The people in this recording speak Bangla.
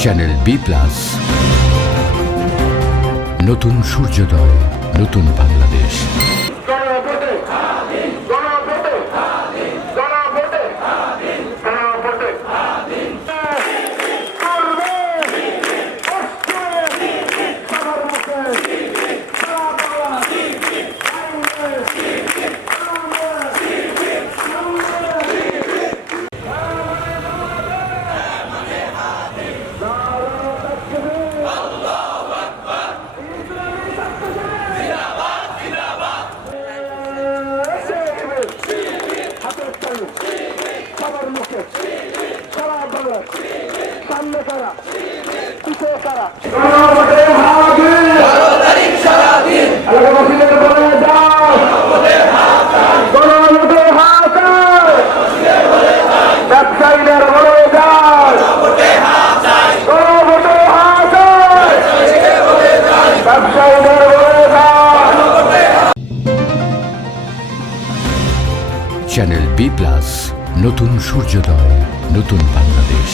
চ্যানেল বি প্লাস, নতুন সূর্যোদয়, নতুন বাংলাদেশ। সবার মুখে সারা বাংলার সামনে কারা পিছে কারা এলাকাবাসীদের বলে যাও গণভোটের হাত ব্যবসায়ীদের বলে যাও গণভোটের হাত ব্যবসায়ীদের বলে যাও। চ্যানেল বি প্লাস, নতুন সূর্যোদয়, নতুন বাংলাদেশ।